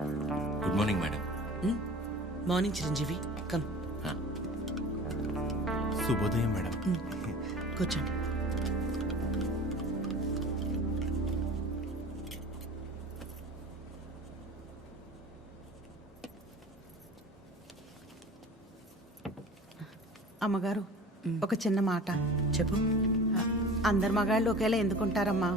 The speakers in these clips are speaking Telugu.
Good morning madam. Morning Chiranjeevi, come. శుభోదయం మేడం. కూర్చోండి. అమ్మగారు, ఒక చిన్న మాట చెప్పు. అందరు మగాళ్ళు ఒకేలా ఎందుకుంటారమ్మా?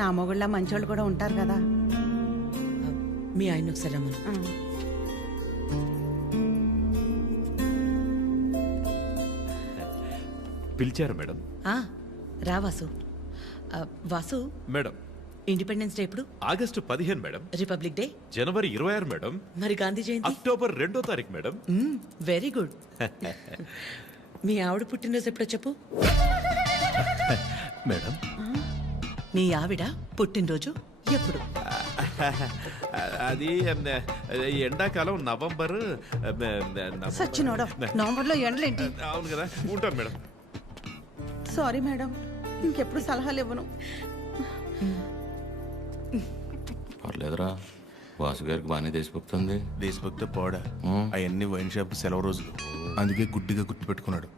నా మొగుళ్ళ మంచోళ్ళు కూడా ఉంటారు కదా. మీ ఆయన ఒకసారి రమ్మను. పిలిచారు మేడం. రా Vasu. Vasu, madam, independence day ఎప్పుడు? August 15 madam. రిపబ్లిక్ డే జనవరి 26 మేడం. మరి గాంధీ జయంతి? అక్టోబర్ 2వ తారీఖు మేడం. Very good. మీ ఆవిడ పుట్టినరోజు ఎప్పుడో చెప్పు. మేడం, నీ ఆవిడ పుట్టినరోజు ఎప్పుడు? అది ఎండాకాలం నవంబర్. సచ్చినోడా, నవంబర్లో ఎండలేంటి? అవును కదా, ఉంటాను మేడం. సారీ మేడం, ఇంకెప్పుడు సలహాలు ఇవ్వను. పర్లేదురా, వాసు గారికి బాగానే దేశభక్తుంది. దేశభక్తి పోడా, అవన్నీ వైన్ షాప్ సెలవు రోజులు, అందుకే గుడ్డిగా గుర్తు పెట్టుకున్నాడు.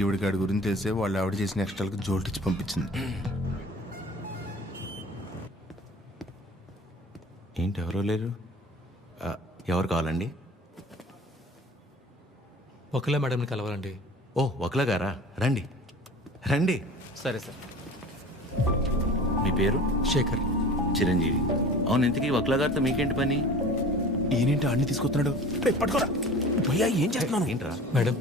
ఈవిడికాడి గురించి తెలిసే వాళ్ళు ఆవిడ చేసిన ఎక్స్ట్రాలకు జోల్టిచ్చి పంపించింది. ఏంటి ఎవరో లేరు? ఎవరు కావాలండి? ఒకలా మేడంని కలవాలండి. ఓ, ఒకలా గారా, రండి రండి. సరే సార్. మీ పేరు? శేఖర్. చిరంజీవి. అవును, ఇంతకీ ఒకలా గారితో మీకేంటి పని? ఈయనేంటి అన్ని తీసుకొస్తున్నాడు? పట్టుకోరా భయ్యా, ఏం చేస్తున్నాను? ఏంట్రా? మేడం,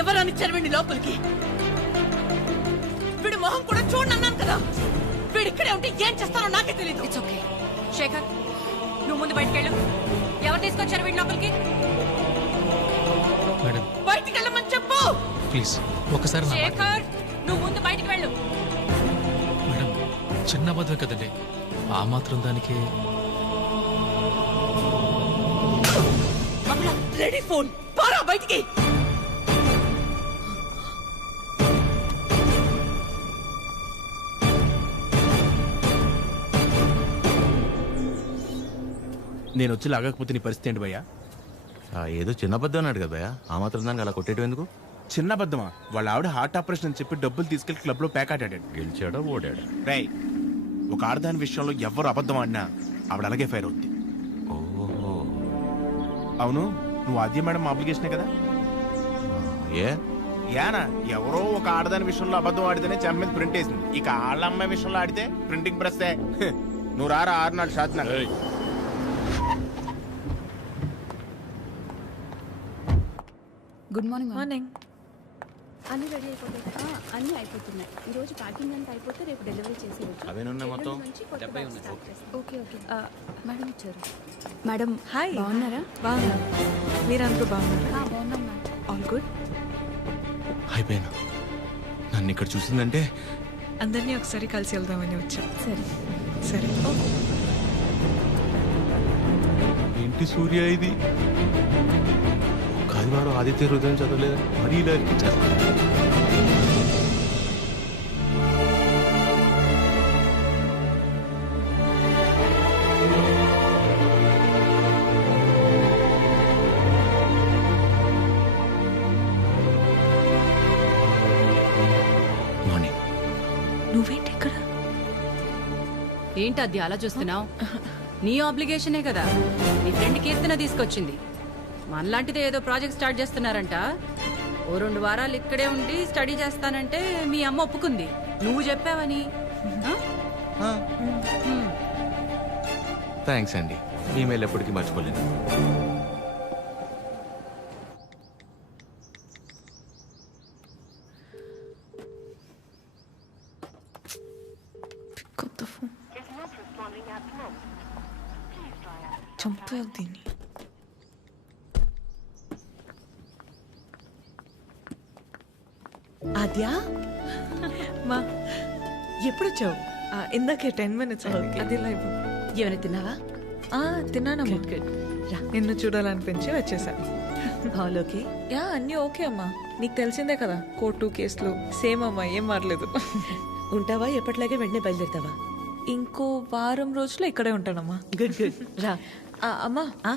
ఎవరని చదవండి లోపలికి. వీడు మొహం కూడా చూడన్నాను కదా. వీడు ఇక్కడే ఉంటే ఏం చేస్తానో నాకే తెలియదు. It's okay. శేఖర్, నువ్వు ముందు బయటకెళ్ళు. ఎవరు తీసుకొచ్చారు వీడి లోపలికి? మేడం బయటికి వెళ్ళమని చెప్పు. ప్లీజ్ ఒకసారి నా మాట. శేఖర్, నువ్వు ముందు బయటికి వెళ్ళు. మేడం, చిన్న అబద్ధం కదండి, ఆ మాత్రం దానికి. రెడీ ఫోన్ పారా బయటికి. నేను వచ్చి లాగకపోతే నీ పరిస్థితి ఏంటి భయ్యా? ఏదో చిన్న అబద్ధం అన్నాడు కదా భయ్యా, ఆ మాత్రం దానికి అలా కొట్టేయడం ఎందుకు? చిన్న అబద్ధమా? వాళ్ళ ఆవిడ హార్ట్ ఆపరేషన్ అని చెప్పి డబ్బులు తీసుకెళ్లి క్లబ్ లో ప్యాక్ ఆడాడు. గెలిచాడా ఓడాడా? రేయ్, ఒక ఆడదాని విషయంలో ఎవరు అబద్ధం ఆడినా ఆవిడ అలాగే ఫైర్ అవుద్ది. ఓహో. అవును, నువ్వు ఆద్య మేడం అప్లికేషనే కదా? ఏ యానా, ఎవరో ఒక ఆడదాని విషయంలో అబద్ధం ఆడితేనే చెంప మీద ప్రింట్ వేసింది. ఇక ఆళ్ళ అమ్మాయి విషయంలో ఆడితే ప్రింటింగ్ ప్రెస్. నువ్వు రారా 6 నాడు షాత్. Good morning. మార్నింగ్. అన్ని రెడీ అయిపోతాయి. అన్ని అయిపోతున్నాయి. ఈ రోజు ప్యాకింగ్ అంతా అయిపోతే రేపు డెలివరీ చేసేయచ్చు. అవేనున్నాయి మొత్తం? Okay okay. మేడం వచ్చారు. Madam hi. బాగున్నారా? బాగున్నా. మీరందరూ బాగున్నారా? బాగున్నాం మ్యామ్. All good. అయిపోయాను. నన్ను ఇక్కడ చూసిందంటే అందరినీ ఒకసారి కలిసి వెళ్దామని వచ్చా. సరే సరే. ఏంటి సూర్య ఇది? ఆదివారం ఆదిత్య హృదయం చదవలేదు, మరీ ఇలా అనిపించారు. మార్నింగ్. నువ్వేంటి ఇక్కడ? ఏంటి అది అలా చూస్తున్నావు? నీ ఆబ్లిగేషనే కదా నీ ఫ్రెండ్ కీర్తన తీసుకొచ్చింది. మనలాంటిదే ఏదో ప్రాజెక్ట్ స్టార్ట్ చేస్తున్నారంట. ఓ 2 వారాలు ఇక్కడే ఉండి స్టడీ చేస్తానంటే మీ అమ్మ ఒప్పుకుంది. నువ్వు చెప్పావని. థ్యాంక్స్ అండి, ఈమెయిల్ ఎప్పటికీ మర్చిపోలేను. కొత్త ఫోన్ చంపాలి దీన్ని. ఆద్యా, మా ఎప్పుడొచ్చావు? ఇందాకే 10 minutes Okay. అది లైవ్. ఏమైనా తిన్నావా? తిన్నానమ్మా. గుడ్. రా. నిన్ను చూడాలనిపించి వచ్చేసా. All okay? యా అన్నీ ఓకే అమ్మా, నీకు తెలిసిందే కదా కోర్టు కేసులు సేమ్ అమ్మా, ఏం మారలేదు. ఉంటావా? ఎప్పటిలాగే వెంటనే బయలుదేరుతావా? ఇంకో వారం రోజులు ఇక్కడే ఉంటానమ్మా. గుడ్ గుడ్ రా. అమ్మా ఆ?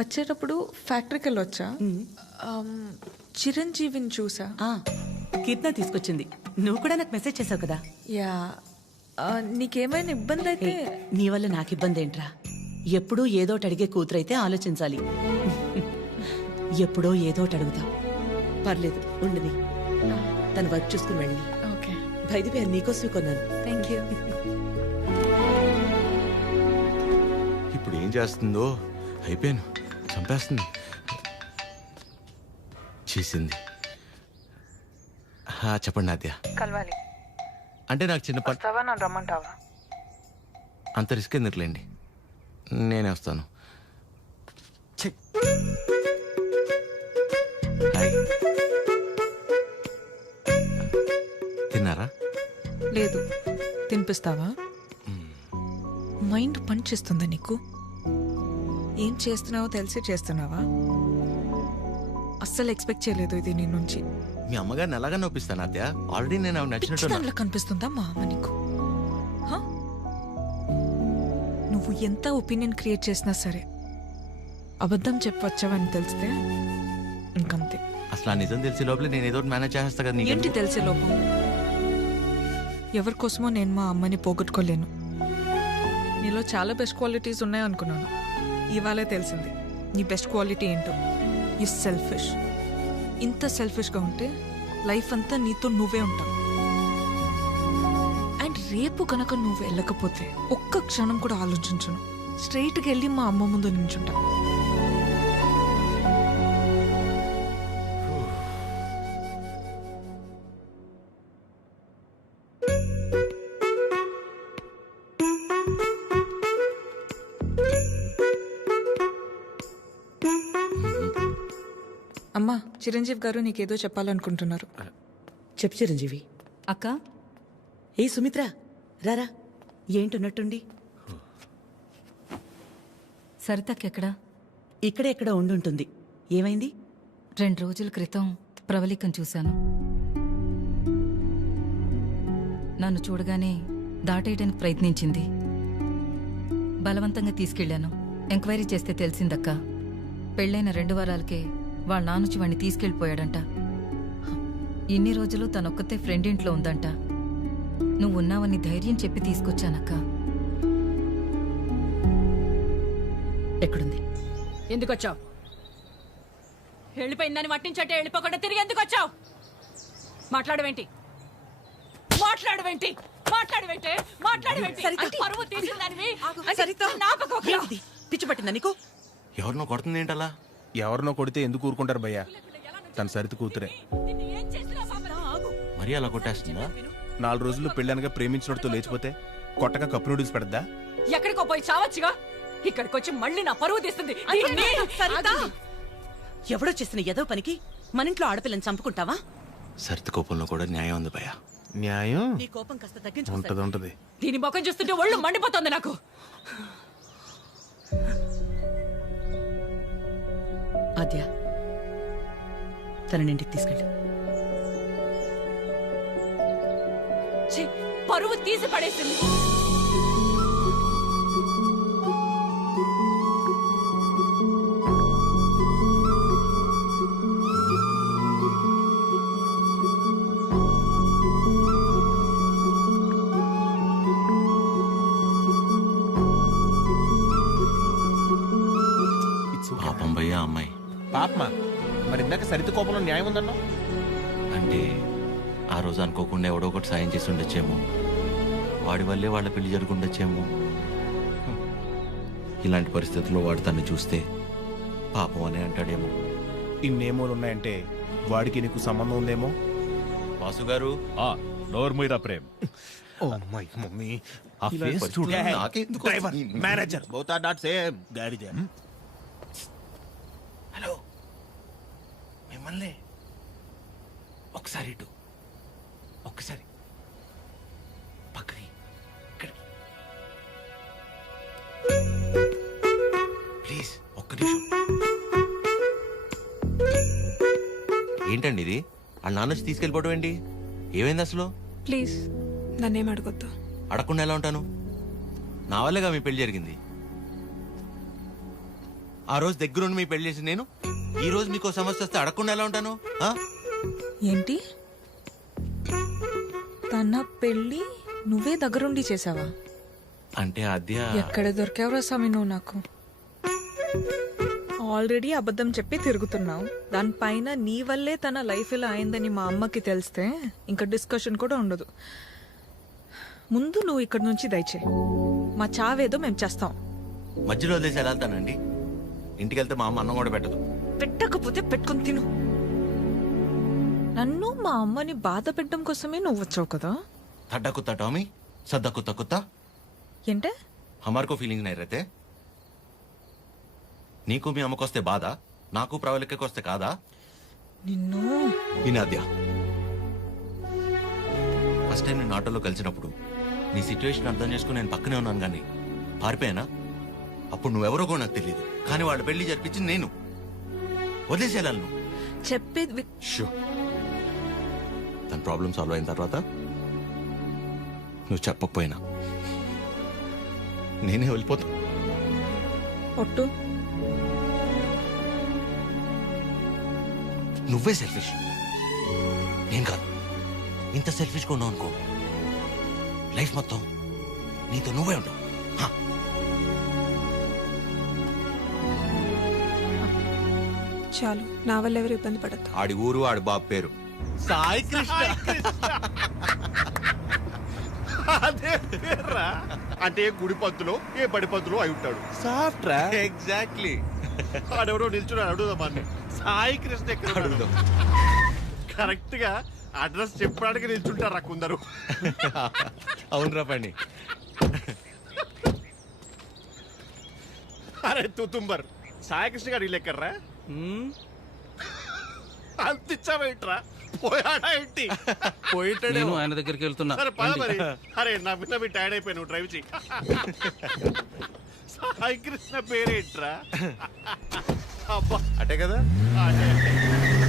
వచ్చేటప్పుడు ఫ్యాక్టరీకి వెళ్ళొచ్చా? చిరంజీవిని చూసా. ఆ, కీర్తన తీసుకొచ్చింది. నువ్వు కూడా నాకు మెసేజ్ చేసావు కదా. యా నీకేమైనా ఇబ్బంది అయితే? నీ వల్ల నాకు ఇబ్బంది ఏంట్రా? ఎప్పుడూ ఏదోటి అడిగే కూతురైతే ఆలోచించాలి. ఎప్పుడో ఏదోటి అడుగుతాం. పర్లేదు ఉండని, తన వర్క్ చూసుకుని వెళ్ళి. ఓకే, బయట పేరు నీకోసమే కొన్నాను. Thank you. ఇప్పుడు ఏం చేస్తుందో అయిపోయాను, చంపేస్తుంది. చేసింది. చెప్పండి నాద్య. కలవాలి అంటే నాకు చిన్న పని. నన్ను రమ్మంటావా? అంత రిస్క్ ఎందుకులేండి, నేనే వస్తాను. ఛీ. హాయ్. తిన్నారా? లేదు, తినిపిస్తావా? మైండ్ పని చేస్తుందా నీకు? ఏం చేస్తున్నావో తెలిసి చేస్తున్నావా? అస్సలు ఎక్స్పెక్ట్ చేయలేదు ఇది నీ నుంచి. మీ అమ్మగారిని ఎలాగా నొప్పిస్తాను అత్య? ఆల్రెడీ నేను ఆవిడ నచ్చినట్టు. దాంట్లో కనిపిస్తుందా మా అమ్మ నీకు? హ? నువ్వు ఎంత ఒపీనియన్ క్రియేట్ చేసినా సరే అబద్ధం చెప్పవచ్చావని తెలిస్తే ఇంకంతే. అసలు ఆ నిజం తెలిసే లోపలే నేను ఏదో మేనేజ్ చేస్తా కదా. నీకు ఏంటి తెలిసే లోపం? ఎవరి కోసమో నేను మా అమ్మని పోగొట్టుకోలేను. నీలో చాలా బెస్ట్ క్వాలిటీస్ ఉన్నాయనుకున్నాను, ఇవాళే తెలిసింది నీ బెస్ట్ క్వాలిటీ ఏంటో. You selfish. ఇంత సెల్ఫిష్గా ఉంటే లైఫ్ అంతా నీతో నువ్వే ఉంటావు. అండ్ రేపు కనుక నువ్వు వెళ్ళకపోతే ఒక్క క్షణం కూడా ఆలోచించను, స్ట్రైట్గా వెళ్ళి మా అమ్మ ముందు నించుంటా. అమ్మా, చిరంజీవి గారు నీకేదో చెప్పాలనుకుంటున్నారు. చెప్పు చిరంజీవి. అక్క, ఏ సుమిత్ర, రారా. ఏంటున్నట్టుండి సరితక్కెక్కడా? ఇక్కడే ఎక్కడ ఉండుంటుంది. ఏమైంది? 2 రోజుల క్రితం ప్రవళికను చూశాను. నన్ను చూడగానే దాటేయడానికి ప్రయత్నించింది. బలవంతంగా తీసుకెళ్లాను. ఎంక్వైరీ చేస్తే తెలిసిందక్క, పెళ్ళైన 2 వారాలకే వాళ్ళ నానుచి వాణ్ణి తీసుకెళ్ళిపోయాడంట. ఇన్ని రోజులు తనొక్కతే ఫ్రెండ్ ఇంట్లో ఉందంట. నువ్వున్నావని ధైర్యం చెప్పి తీసుకొచ్చానక్క. ఎక్కడుంది? ఎందుకు వచ్చావు? వెళ్ళిపోయిందని మట్టించంటే వెళ్ళిపోకుండా తిరిగి ఎందుకు వచ్చావు? మాట్లాడవేంటి? మాట్లాడవేంటి? మాట్లాడవేంటి? మాట్లాడవేంటి? అంటే పరువు తీసిందానివి. ఏంటిది? పిచ్చి పట్టిందా నీకు? ఎవరినో కొడుతుంది ఏంటలా? ఎవరినో కొడితే ఎందుకు ఊరుకుంటారు భయ్యా? తన సరిత కూతురే. మరీ అలా కొట్టేస్తుందా? 4 రోజులు పెళ్ళానగా ప్రేమించినోడితో లేచిపోతే కొట్టగా కప్పు నూడిల్స్ పెడద్దా? ఎక్కడికో పోయి చావచ్చుగా. ఇక్కడికి వచ్చి మళ్ళీ నా పరువు తీస్తుంది. ఎవడో చేసిన ఏదో పనికి మన ఇంట్లో ఆడపిల్లని చంపుకుంటావా? సరిత కోపంలో కూడా న్యాయం ఉంది భయ్యా. న్యాయం నీ కోపం కాస్త తగ్గించు. ఉంటది ఉంటది. దీని ముఖం చూస్తుంటే ఒళ్ళు మండిపోతుంది నాకు. ఆద్య, తనని ఇంటికి తీసుకెళ్ళు. ఛీ, పరువు తీసి పడేసింది. పాపం భయ్యా అమ్మాయి. పాపమా? మరి ఇందాక సరిత కోపంలో న్యాయం ఉందన్నా? అంటే ఆ రోజు అనుకోకుండా ఎవడో ఒకటి సాయం చేసి ఉండొచ్చేమో, వాడి వల్లే వాళ్ళ పెళ్లి జరుగుండొచ్చేమో. ఇలాంటి పరిస్థితుల్లో వాడు తను చూస్తే పాపం అని అంటాడేమో. ఇన్నేమోలు ఉన్నాయంటే వాడికి నీకు సంబంధం ఉందేమో. వాసు గారు, నోర్మీరా ప్రేమ్. ఓ మై మమ్మీ, ఆ ఫేస్ చూడు. నాకెందుకు driver, manager both are not same. గాడిద. హలో, మిమ్మల్ని ఒకసారి ఇటు, ఒక్కసారి పక్కకి, ఇక్కడికి ప్లీజ్, ఒక్క నిమిషం. వాళ్ళ నాన్న వచ్చి తీసుకెళ్ళిపోవడం ఏంటి? ఏమైంది అసలు? ప్లీజ్ నన్నేం అడగొద్దు. అడగకుండా ఎలా ఉంటాను? నా వల్లేగా మీ పెళ్లి జరిగింది. ఆ రోజు దగ్గరుండి మీ పెళ్లి చేసి నేను ఈ రోజు మీకు సమస్య వస్తే అడగకుండా ఎలా ఉంటాను? ఏంటి తన పెళ్ళి నువ్వే దగ్గరుండి చేసావా? అంటే అద్య ఎక్కడ దొరికావురా స్వామి నువ్వు నాకు? ఆల్రెడీ అబద్ధం చెప్పి తిరుగుతున్నావు. దానిపైన నీ వల్లే తన లైఫ్ ఇలా అయిందని మా అమ్మకి తెలిస్తే ఇంకా డిస్కషన్ కూడా ఉండదు. ముందు నువ్వు ఇక్కడ నుంచి దయచేయి. మా చావేదో మేము చేస్తాం. మధ్యలో వదిలేసి ఎలా వెళ్తానండి? ఇంటికి వెళ్తే మా అమ్మ అన్నం కూడా పెట్టదు. పెట్టకపోతే పెట్టుకుని తిను. నన్ను మా అమ్మని బాధ పెట్టడం కోసమే నువ్వు వచ్చావు కదా. थड्डा कुत्ता टॉमी सद्दा कुत्ता कुत्ता ఏంటే हमारे को फीलिंग नहीं रहते నీకు మీ అమ్మకొస్తే బాధ నాకు ప్రవళికకొస్తే కాదా? నిన్ను వినాద్య ఫస్ట్ టైం నేను ఆటోలో కలిసినప్పుడు నీ సిచ్యువేషన్ అర్థం చేసుకుని నేను పక్కనే ఉన్నాను కానీ పారిపోయానా? అప్పుడు నువ్వెవరో కూడా నాకు తెలియదు. కానీ వాళ్ళ పెళ్లి జరిపించింది నేను. వదిలేసేయాలను చెప్పేది తన ప్రాబ్లం సాల్వ్ అయిన తర్వాత నువ్వు చెప్పకపోయినా నేనే వెళ్ళిపోతా. ఒట్టు నువ్వే సెల్ఫిష్, నేను కాదు. ఇంత సెల్ఫిష్గా ఉన్నావు అనుకో లైఫ్ మొత్తం నీతో నువ్వే ఉండవు. చాలు, నా వల్ల ఎవరు ఇబ్బంది పడద్దు. ఆడి ఊరు ఆడి బాబు పేరు సాయి కృష్ణ. అదే పేర్రా. అంటే ఏ గుడి పంతులో ఏ బడి పంతులో అయి ఉంటాడు. సాఫ్ట్ రా. ఎగ్జాక్ట్లీ. ఆడెవరో నిల్చున్నాడు, అడుగుదామని. సాయి కృష్ణ ఎక్కడ అడుగుదాం. కరెక్ట్ గా అడ్రస్ చెప్పడానికి నిల్చుంటారా కొందరు. అవునరా పండి. అరే తుతుంబర్ సాయి కృష్ణ గారు లెక్కర్రా. అంతిచ్చావేంట్రా? పోయాడా ఏంటి? పోయిటాడు. ఆయన దగ్గరికి వెళ్తున్నా. సరే పద మరి. అరే నవ్వి టైర్డ్ అయిపోయి నువ్వు డ్రైవ్ చేయి. సాయి కృష్ణ పేరేంట్రా? అబ్బా అటే కదా. అదే.